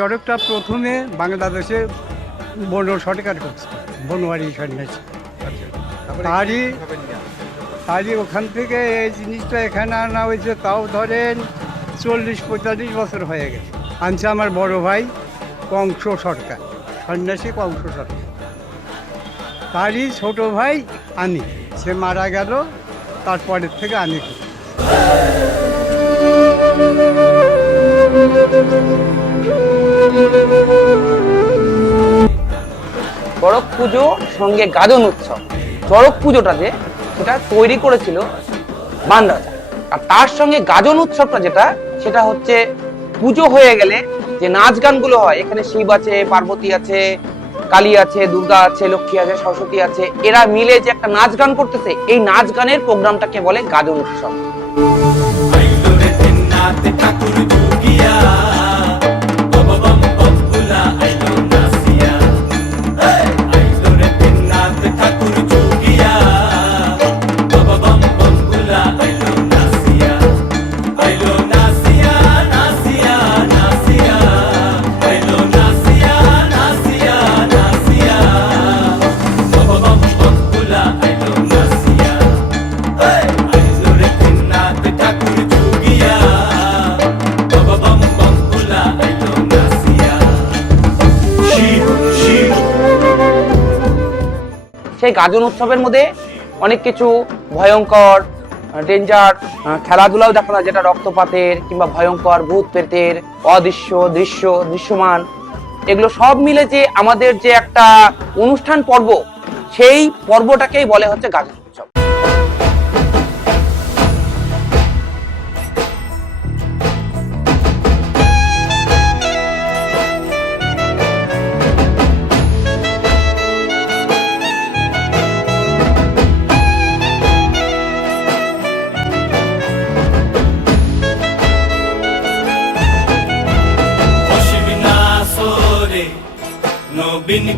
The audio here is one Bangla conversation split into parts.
চড়কটা প্রথমে বাংলাদেশে বন সরকার করছে বনওয়ারি সন্ন্যাসী। তারই তারই ওখান থেকে এই জিনিসটা এখানে আনা হয়েছে তাও ধরেন চল্লিশ পঁয়তাল্লিশ বছর হয়ে গেছে। আনছে আমার বড় ভাই কংস সরকার সন্ন্যাসী কংস সরকার তারই ছোট ভাই আনি সে মারা গেল তারপরের থেকে আনি সঙ্গে গাজন উৎসব। চড়ক পুজোটা যে সেটা তৈরি করেছিল বান রাজা আর তার সঙ্গে গাজন উৎসবটা যেটা, সেটা হচ্ছে পুজো হয়ে গেলে যে নাচ গানগুলো হয়, এখানে শিব আছে, পার্বতী আছে, কালী আছে, দুর্গা আছে, লক্ষ্মী আছে, সরস্বতী আছে, এরা মিলে যে একটা নাচ গান করতেছে, এই নাচ গানের প্রোগ্রামটাকে বলে গাজন উৎসব। সেই গাজন উৎসবের মধ্যে অনেক কিছু ভয়ঙ্কর ডেঞ্জার খেলাধুলাও দেখা যায়, যেটা রক্তপাতের কিংবা ভয়ঙ্কর ভূত পেতের অদৃশ্য, দৃশ্য, দৃশ্যমান। এগুলো সব মিলে যে আমাদের যে একটা অনুষ্ঠান পর্ব, সেই পর্বটাকেই বলে হচ্ছে গাজন।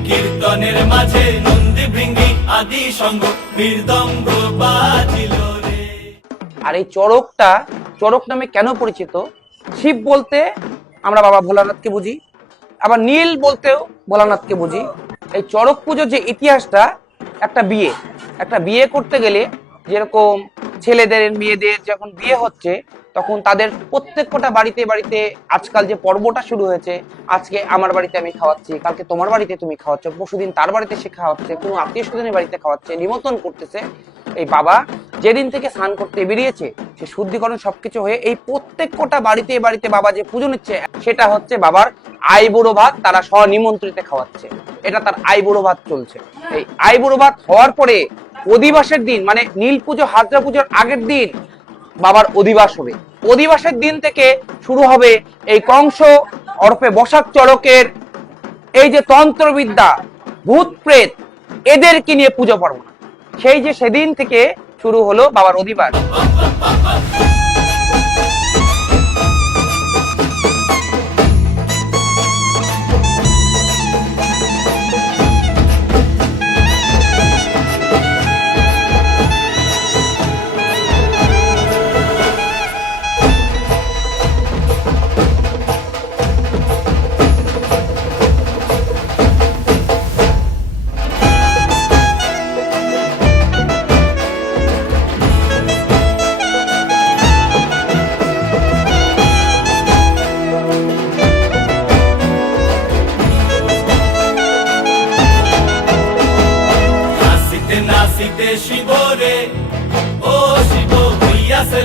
কীর্তনের মাঝে নন্দী ভৃঙ্গি আদি সঙ্গ বাজিল রে। আর এই চড়কটা, চড়ক নামে কেন পরিচিত? শিব বলতে আমরা বাবা ভোলানাথকে বুঝি, আবার নীল বলতেও ভোলানাথকে বুঝি। এই চড়ক পুজোর যে ইতিহাসটা, একটা বিয়ে একটা বিয়ে করতে গেলে যেরকম ছেলেদের, মেয়েদের যখন বিয়ে হচ্ছে, তখন তাদের প্রত্যেকটা বাড়িতে বাড়িতে আজকাল যে পর্বটা শুরু হয়েছে, আজকে আমার বাড়িতে আমি খাওয়াচ্ছি, কালকে তোমার বাড়িতে তুমি খাওয়াচ্ছ পরশুদিন তার বাড়িতে সে খাওয়াচ্ছে, কোনো আত্মীয় স্বজনের বাড়িতে খাওয়াচ্ছে, নিমন্ত্রণ করতেছে এই বাবা। যেদিন থেকে স্নান করতে বেরিয়েছে, সে শুদ্ধিকরণ সবকিছু হয়ে এই প্রত্যেকটা বাড়িতে বাড়িতে বাবা যে পুজো নিচ্ছে, সেটা হচ্ছে বাবার আই বুড়ো ভাত তারা স্বনিমন্ত্রিত খাওয়াচ্ছে। এটা তার আই বুড়ো ভাত চলছে। এই আই বুড়ো ভাত হওয়ার পরে অধিবাসের দিন মানে নীল পুজো, হাজরা পুজোর আগের দিন বাবার অধিবাস হবে। অধিবাসের দিন থেকে শুরু হবে এই কংস অর্পে বসাক চড়কের এই যে তন্ত্রবিদ্যা, ভূত প্রেত, এদেরকে নিয়ে পুজো পার্বণ সেই যে সেদিন থেকে শুরু হলো বাবার অধিবাস।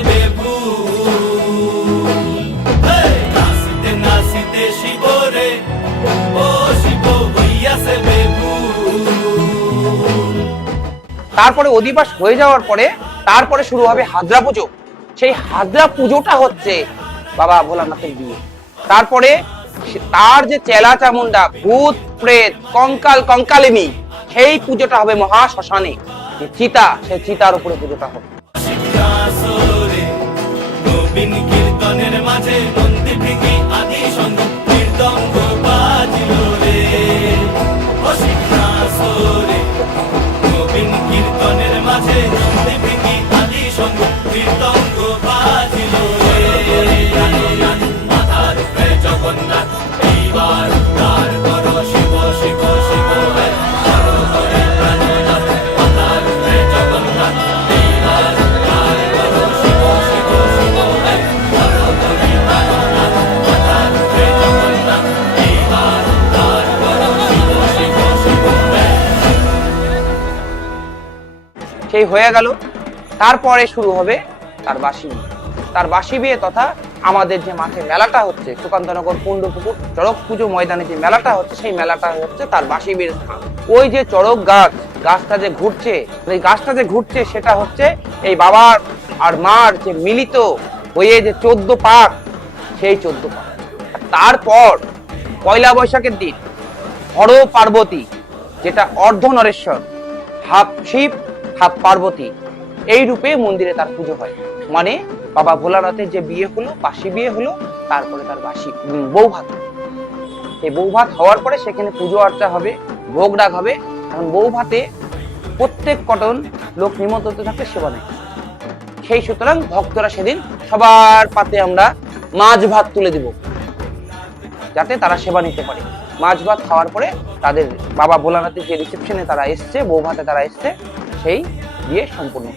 বেভুল এই, নাচিতে শিবরে ও শিব হইয়াছে তারপরে অধিবাস হয়ে যাওয়ার পরে তারপরে শুরু হবে হাজরা পুজো। সেই হাজরা পুজোটা হচ্ছে বাবা ভোলানাথের বিয়ে। তারপরে তার যে চেলা চামুন্ডা ভূত প্রেত কঙ্কাল কঙ্কালিনী সেই পুজোটা হবে মহা শ্মশানে। চিতা সেই চিতার উপরে পুজোটা হবে। নবীন কীর্তনের সেই হয়ে গেল। তারপরে শুরু হবে তার বাসি তার বাসি বিয়ে তথা আমাদের যে মাঠে মেলাটা হচ্ছে, সুকান্তনগর কুণ্ডপুকুর চড়ক পুজো ময়দানে যে মেলাটা হচ্ছে, সেই মেলাটা হচ্ছে তার বাসি বিয়ের স্থান। ওই যে চড়ক গাছ, গাছটা যে ঘুরছে, এই গাছটা যে ঘুরছে সেটা হচ্ছে এই বাবার আর মার যে মিলিত হয়ে যে চোদ্দ পাক, সেই চোদ্দ পাক। তারপর পয়লা বৈশাখের দিন হর পার্বতী যেটা Ardhanareshwar half Shiva half Parvati. এই রূপে মন্দিরে তার পুজো হয়। মানে বাবা ভোলানাথের যে বিয়ে হলো বাসি বিয়ে হলো তারপরে তার বাসি উম, বউ ভাত এই বউ ভাত হওয়ার পরে সেখানে পুজো আর্চা হবে ভোগ ডাক হবে। এখন বউ ভাতে প্রত্যেক কটন লোক নিমন্ত্রিত থাকলে সেবা নেয়। সেই সুতরাং ভক্তরা সেদিন সবার পাতে আমরা মাছ ভাত তুলে দিব যাতে তারা সেবা নিতে পারে। মাছ ভাত খাওয়ার পরে তাদের বাবা ভোলানাথের যে রিসেপশনে তারা এসছে বউ ভাতে তারা এসছে সেই বিয়ে সম্পূর্ণ।